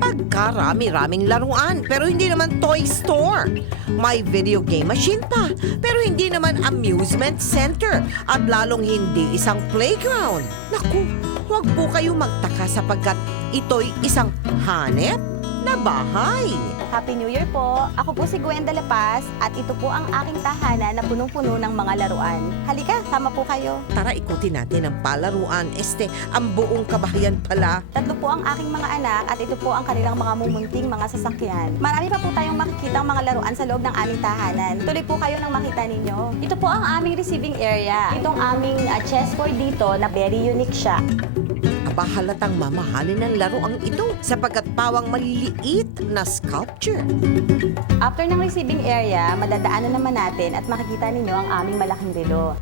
Pagkarami-raming laruan, pero hindi naman toy store. May video game machine pa, pero hindi naman amusement center. At lalong hindi isang playground. Naku, huwag po kayo magtaka sapagkat ito'y isang hanep na bahay. Happy New Year po! Ako po si Gwen de la Paz at ito po ang aking tahanan na punong-puno ng mga laruan. Halika, sama po kayo. Tara, ikutin natin ang palaruan. Ang buong kabahayan pala. Tatlo po ang aking mga anak at ito po ang kanilang mga mumunting mga sasakyan. Marami pa po tayong makikita ang mga laruan sa loob ng aming tahanan. Tuloy po kayo nang makita ninyo. Ito po ang aming receiving area. Itong aming chessboard dito na very unique siya. Aba, halatang mamahalin ng laruang ito sapagkat pawang maliliit na sculpture. After ng receiving area, madadaanan naman natin at makikita ninyo ang aming malaking relo.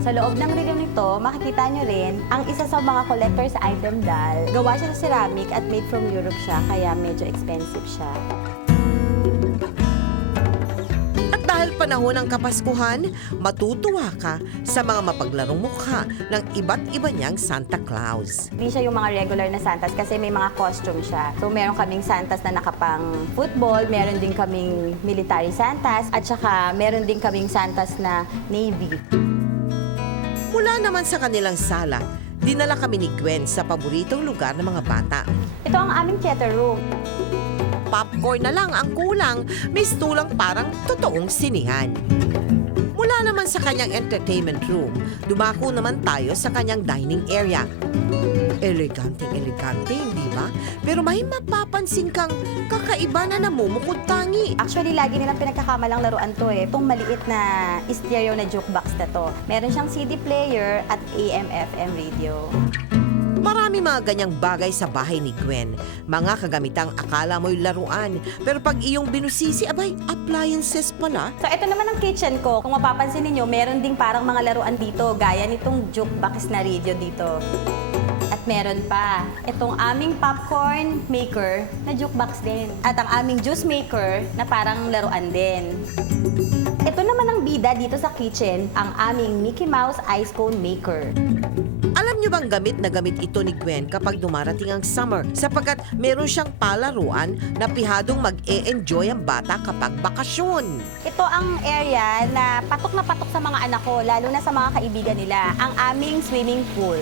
Sa loob ng relo nito, makikita nyo rin ang isa sa mga collector's item doll. Gawa siya sa ceramic at made from Europe siya, kaya medyo expensive siya. At dahil panahon ng Kapaskuhan, matutuwa ka sa mga mapaglarong mukha ng iba't iba niyang Santa Claus. Hindi siya yung mga regular na Santas kasi may mga costume siya. So meron kaming Santas na nakapang football, meron din kaming military Santas, at saka meron din kaming Santas na Navy. Mula naman sa kanilang sala, dinala kami ni Gwen sa paboritong lugar ng mga bata. Ito ang aming theater room. Popcorn na lang ang kulang, mistulang parang totoong sinihan. Mula naman sa kanyang entertainment room, dumako naman tayo sa kanyang dining area. Elegante, di ba? Pero may mapapansin kang kakaiba na namumukod tangi. Actually, lagi nilang pinagkakamalang laruan to eh. Itong maliit na stereo na jukebox na to. Meron siyang CD player at AM/FM radio. Marami mga ganyang bagay sa bahay ni Gwen. Mga kagamitang akala mo'y laruan. Pero pag iyong binusisi, abay, appliances pala. So, ito naman ang kitchen ko. Kung mapapansin ninyo, meron ding parang mga laruan dito. Gaya nitong jukebox na radio dito. At meron pa itong aming popcorn maker na jukebox din. At ang aming juice maker na parang laruan din. Ito naman ang bida dito sa kitchen, ang aming Mickey Mouse ice cone maker. Alam niyo bang gamit na gamit ito ni Gwen kapag dumarating ang summer sapagkat meron siyang palaruan na pihadong mag-e-enjoy ang bata kapag bakasyon. Ito ang area na patok sa mga anak ko, lalo na sa mga kaibigan nila, ang aming swimming pool.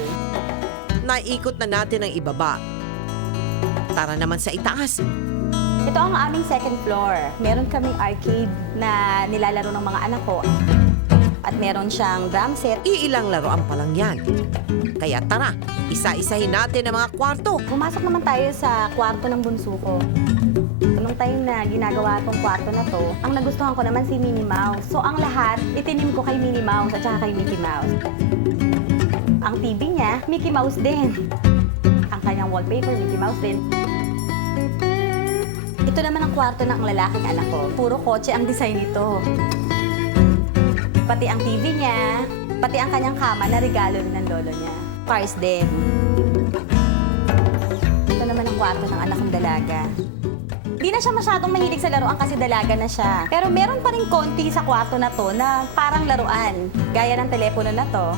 Naikot na natin ang ibaba. Tara naman sa itaas. Ito ang aming second floor. Meron kaming arcade na nilalaro ng mga anak ko. At meron siyang drum set. Iilang laruan pa lang yan. Kaya tara, isa-isahin natin ang mga kwarto. Pumasok naman tayo sa kwarto ng bunso ko. Nung time na ginagawa tong kwarto na to, ang nagustuhan ko naman si Minnie Mouse. So ang lahat, itinim ko kay Minnie Mouse at saka kay Mickey Mouse. Ang TV niya, Mickey Mouse din. Ang kanyang wallpaper, Mickey Mouse din. Ito naman ang kwarto ng lalaking anak ko. Puro kotse ang design nito. Pati ang TV niya, pati ang kanyang kama na regalo rin ng lolo niya. Cars din. Ito naman ang kwarto ng anak kong dalaga. Di na siya masyadong mahilig sa laruan kasi dalaga na siya. Pero meron pa rin konti sa kwarto na to na parang laruan. Gaya ng telepono na to.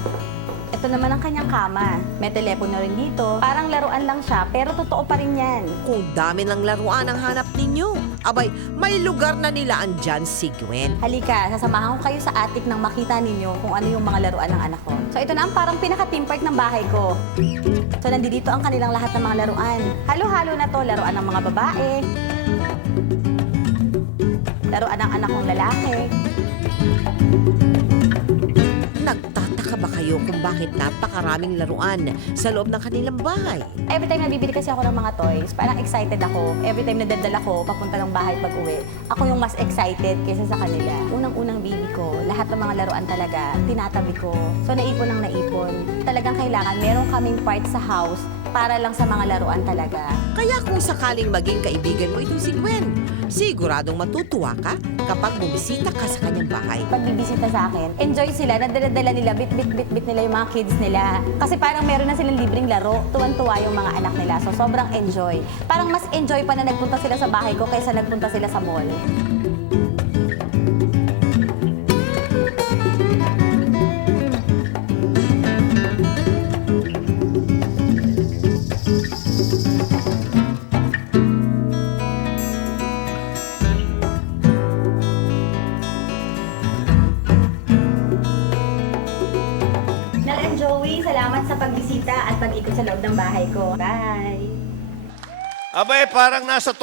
Ito naman ang kanyang kama. May telepono rin dito. Parang laruan lang siya, pero totoo pa rin yan. Kung dami ng laruan ang hanap ninyo, abay, may lugar na nila andyan si Gwen. Halika, sasamahan ko kayo sa attic nang makita ninyo kung ano yung mga laruan ng anak ko. So ito na ang parang pinaka-theme park ng bahay ko. So nandito ang kanilang lahat ng mga laruan. Halo-halo na to, laruan ng mga babae. Laruan ng anak kong lalaki. Nagtataka ba kayo kung bakit napakaraming laruan sa loob ng kanilang bahay? Every time na bibili kasi ako ng mga toys, parang excited ako. Every time na dadala ko papunta ng bahay pag-uwi, ako yung mas excited kaysa sa kanila. Unang-unang baby ko, lahat ng mga laruan talaga, tinatabi ko. So naipon ang naipon. Talagang kailangan meron kaming part sa house para lang sa mga laruan talaga. Kaya kung sakaling maging kaibigan mo itong si Gwen, siguradong matutuwa ka kapag bumisita ka sa kanyang bahay. Pag bibisita sa akin, enjoy sila, nadala-dala nila, bit nila yung mga kids nila. Kasi parang meron na silang libreng laro, tuwan-tuwa yung mga anak nila. So sobrang enjoy. Parang mas enjoy pa na nagpunta sila sa bahay ko kaysa nagpunta sila sa mall. sa pagbisita at pag-ikot sa loob ng bahay ko. Bye! Abay, parang nasa